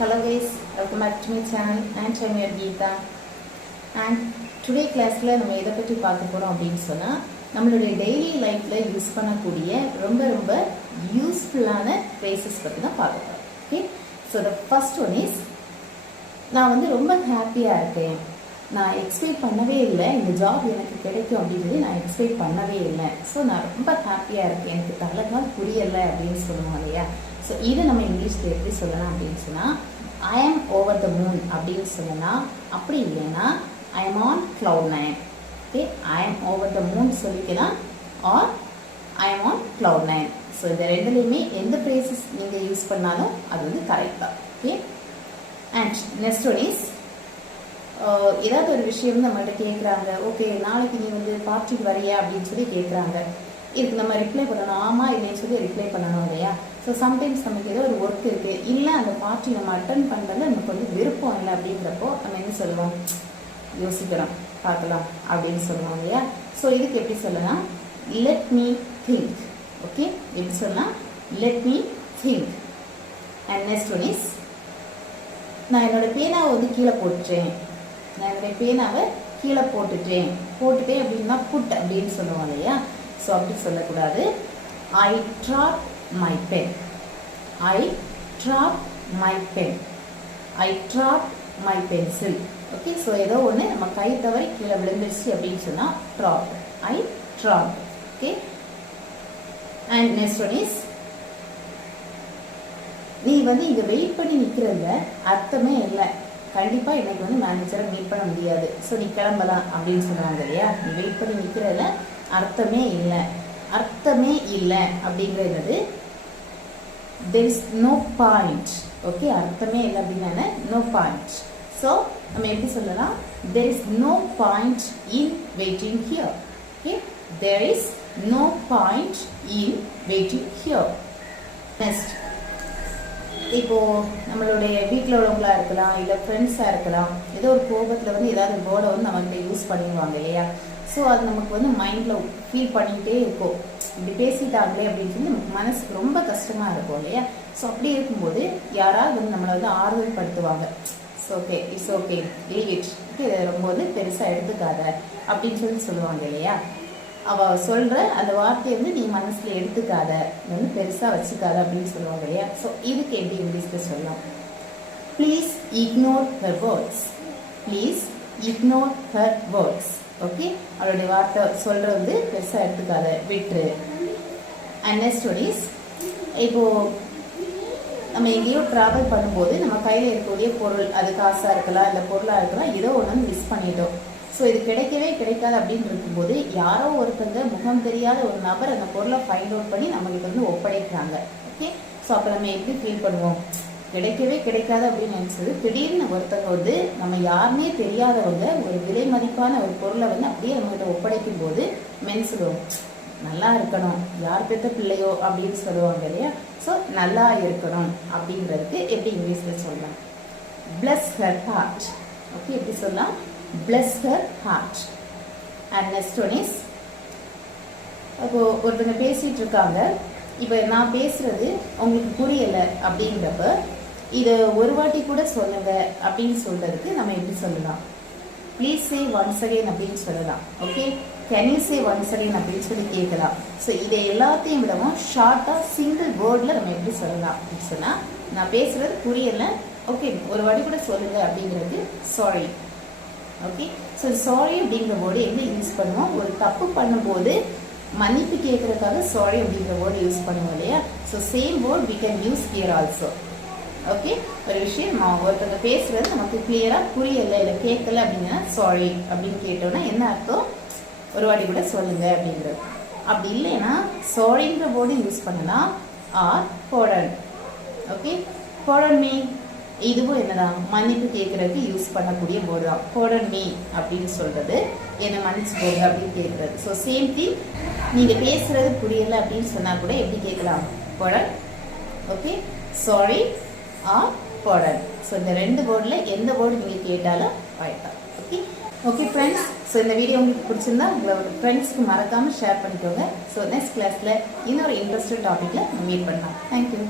Hello guys, welcome back to my channel and I'm your Geeta. And today classல நம்ம எதை பற்றி பார்க்க போறோம் அப்படினு சொன்னா நம்மளுடைய டெய்லி லைஃப்ல யூஸ் பண்ணக்கூடிய ரொம்ப யூஸ்ஃபுல்லான phrases பத்தி தான் பார்க்க போறோம். Okay? So the first one is நான் வந்து ரொம்ப ஹாப்பியா இருக்கேன். நான் எக்ஸ்பெக்ட் பண்ணவே இல்லை இந்த ஜாப் எனக்கு கிடைக்கும் அப்படிங்கிறது நான் எக்ஸ்பெக்ட் பண்ணவே இல்லை. ஸோ நான் ரொம்ப ஹாப்பியாக இருக்கேன், எனக்கு தலைகால் புரியலை அப்படின்னு சொல்லுவோம் இல்லையா. ஸோ இதை நம்ம இங்கிலீஷில் எப்படி சொல்லலாம் அப்படின்னு சொன்னால் ஐ ஆம் ஓவர் த மூன் அப்படின்னு சொல்லலாம். அப்படி இல்லைன்னா I am on cloud nine. Okay, I am over the moon சொல்லிக்கலாம் or I am on cloud nine. So இந்த ரெண்டுலேயுமே எந்த ஃப்ரேசஸ் நீங்கள் யூஸ் பண்ணாலும் அது வந்து கரெக்ட் தான். Okay, and next one is ஏதாவது ஒரு விஷயம் நம்மள்கிட்ட கேட்குறாங்க. ஓகே, நாளைக்கு நீ வந்து பார்ட்டிக்கு வரியா அப்படின்னு சொல்லி கேட்குறாங்க. இதுக்கு நம்ம ரிப்ளை பண்ணணும், ஆமாம் இல்லைன்னு சொல்லி ரிப்ளை பண்ணணும் இல்லையா. ஸோ சம்டைம்ஸ் நமக்கு ஏதோ ஒரு ஒர்க் இருக்குது, இல்லை அந்த பார்ட்டி நம்ம அட்டன் பண்ணுறதுல நமக்கு வந்து விருப்பம் இல்லை அப்படின்றப்போ நம்ம என்ன சொல்லுவோம், யோசிக்கிறோம், பார்க்கலாம் அப்படின்னு சொல்லுவோம் இல்லையா. ஸோ இதுக்கு எப்படி சொல்லலாம், லெட் மீ திங்க். ஓகே, எப்படி சொல்லலாம், let me think. And next one is நான் என்னோடய பேனாவை வந்து கீழே போட்டுட்டேன். நான் என்னுடைய பேனாவை கீழே போட்டுட்டேன் அப்படின்னா புட் அப்படின்னு சொல்லுவோம் இல்லையா. ஸோ அப்படி சொல்லக்கூடாது. I drop my pen. I drop my pen. I drop my pencil. Okay, so ஏதோ ஒன்று நம்ம கை தவறி கீழே விழுந்துருச்சு அப்படின்னு சொன்னால் drop. I drop. Okay, and next one is நீ வந்து இங்கே வெயிட் பண்ணி நிற்கிறதுல அர்த்தமே இல்லை, கண்டிப்பாக எனக்கு வந்து மேனேஜரை மீட் பண்ண முடியாது, ஸோ நீ கிளம்பலாம் அப்படின்னு சொல்லுவாங்க இல்லையா. நீ வெயிட் பண்ணி நிற்கிறதுல அர்த்தமே இல்லை. அர்த்தமே இல்லை அப்படிங்கிறது there is no point. Okay, அர்த்தமே இல்லை அப்படின்னா no point. ஸோ நம்ம எப்படி சொல்லலாம், there is no point in waiting here. Okay, there is no point in waiting here. Next, இப்போது நம்மளுடைய வீட்டில் உள்ளவங்களா இருக்கலாம், இல்லை ஃப்ரெண்ட்ஸாக இருக்கலாம், ஏதோ ஒரு கோபத்தில் வந்து ஏதாவது வேர்டை வந்து நம்மகிட்ட யூஸ் பண்ணிடுவாங்க இல்லையா. ஸோ அது நமக்கு வந்து மைண்டில் ஃபீல் பண்ணிக்கிட்டே இருக்கும், இப்படி பேசிட்டாங்களே அப்படின்னு சொல்லி நமக்கு மனசுக்கு ரொம்ப கஷ்டமாக இருக்கும் இல்லையா. ஸோ அப்படி இருக்கும்போது யாராவது வந்து நம்மளை வந்து ஆறுதல் படுத்துவாங்க. It's okay, it's okay, leave it, ரொம்ப வந்து பெருசாக எடுத்துக்காத அப்படின்னு சொல்லி சொல்லுவாங்க இல்லையா. அவள் சொல்கிற அந்த வார்த்தையை வந்து நீ மனசில் எடுத்துக்காத, வந்து பெருசாக வச்சுக்காத அப்படின்னு சொல்லுவாங்க இல்லையா. ஸோ இதுக்கு எப்படி இங்கிலீஷில் சொல்லலாம், please ignore her words. Please ignore her words. Okay, அவளுடைய வார்த்தை சொல்கிற வந்து பெருசாக எடுத்துக்காத, விட்டுரு. அண்ட் நெக்ஸ்ட் ஒன் இஸ் இப்போது நம்ம எங்கேயோ ட்ராவல் பண்ணும்போது நம்ம கையில் இருக்கக்கூடிய பொருள், அது காசாக இருக்கலாம் இல்லை பொருளாக இருக்கலாம், ஏதோ ஒன்று மிஸ் பண்ணிட்டோம். ஸோ இது கிடைக்கவே கிடைக்காது அப்படின்னு இருக்கும்போது யாரோ ஒருத்தங்க முகம் தெரியாத ஒரு நபர் அந்த பொருளை ஃபைண்ட் அவுட் பண்ணி நம்மளுக்கு வந்து ஒப்படைக்கிறாங்க. ஓகே, ஸோ அப்போ நம்ம எப்படி ஃபீல் பண்ணுவோம், கிடைக்கவே கிடைக்காது அப்படின்னு நினச்சது திடீர்னு ஒருத்தங்க வந்து நம்ம யாருமே தெரியாதவங்க ஒரு விலை மதிப்பான ஒரு பொருளை வந்து அப்படியே நம்மகிட்ட ஒப்படைக்கும் போது சொல்லுவோம், நல்லா இருக்கணும், யார் பெற்ற பிள்ளையோ அப்படின்னு சொல்லுவாங்க இல்லையா. ஸோ நல்லா இருக்கணும் அப்படிங்கிறதுக்கு எப்படி இங்கிலீஷில் சொல்லலாம், பிளஸ் ஹர் ஹார்ட். ஓகே, எப்படி சொல்லலாம், bless her heart. And next one is அப்போ ஒருத்தங்க பேசிட்டு இருக்காங்க, இப்போ நான் பேசுறது உங்களுக்கு புரியலை அப்படிங்கிறப்ப இதை ஒரு வாட்டி கூட சொல்லுங்க அப்படின்னு சொல்றதுக்கு நம்ம எப்படி சொல்லலாம், ப்ளீஸ் சே ஒன்ஸ் அகைன் அப்படின்னு சொல்லலாம். Okay, can you say once again அப்படின்னு சொல்லி கேட்கலாம். ஸோ இதை எல்லாத்தையும் விடவும் ஷார்ட்டாக சிங்கிள் வேர்டில் நம்ம எப்படி சொல்லலாம் அப்படின்னு சொன்னால், நான் பேசுறது புரியலை, ஓகே ஒரு வாட்டி கூட சொல்லுங்க அப்படிங்கிறது சாரி. ஓகே, ஸோ சாரி அப்படிங்கிற வேர்டு எப்படி யூஸ் பண்ணுவோம், ஒரு தப்பு பண்ணும்போது மன்னிப்பு கேட்கறதுக்காக சாரி அப்படிங்கிற வேர்டு யூஸ் பண்ணுவோம் இல்லையா. So same word we can use here also. Okay, ஒரு விஷயம் ஒருத்தங்க பேசுறது நமக்கு கிளியராக புரியலை இல்லை கேட்கல அப்படின்னா சாரி அப்படின்னு கேட்டோம்னா என்ன அர்த்தம், ஒரு வாட்டி கூட சொல்லுங்க அப்படிங்கிறது. அப்படி இல்லைன்னா சாரிங்கிற வேர்டு யூஸ் பண்ணலாம், ஆர் போடன். ஓகே, போடன் மீ, இதுவும் என்னதான் மன்னிப்பு கேட்கறதுக்கு யூஸ் பண்ணக்கூடிய போர்டு தான். போடன் மீ அப்படின்னு சொல்றது என்னை மன்னிச்சு போடுங்க அப்படின்னு கேட்கறது. ஸோ சேம் திங், நீங்க பேசுறது புரியல அப்படின்னு சொன்னா கூட எப்படி கேட்கலாம், போடன். Okay, sorry R போடன். ஸோ இந்த ரெண்டு வேர்டில் எந்த வேர்டு நீங்கள் கேட்டாலும் வாய்ப்பா. ஓகே ஓகே ஃப்ரெண்ட்ஸ், ஸோ இந்த வீடியோ உங்களுக்கு பிடிச்சிருந்தா உங்களோட ஃப்ரெண்ட்ஸ்க்கு மறக்காமல் ஷேர் பண்ணிக்கோங்க. ஸோ நெக்ஸ்ட் கிளாஸில் இன்னொரு இன்ட்ரெஸ்டிங் டாப்பிக்கில் மீட் பண்ணலாம். தேங்க்யூ.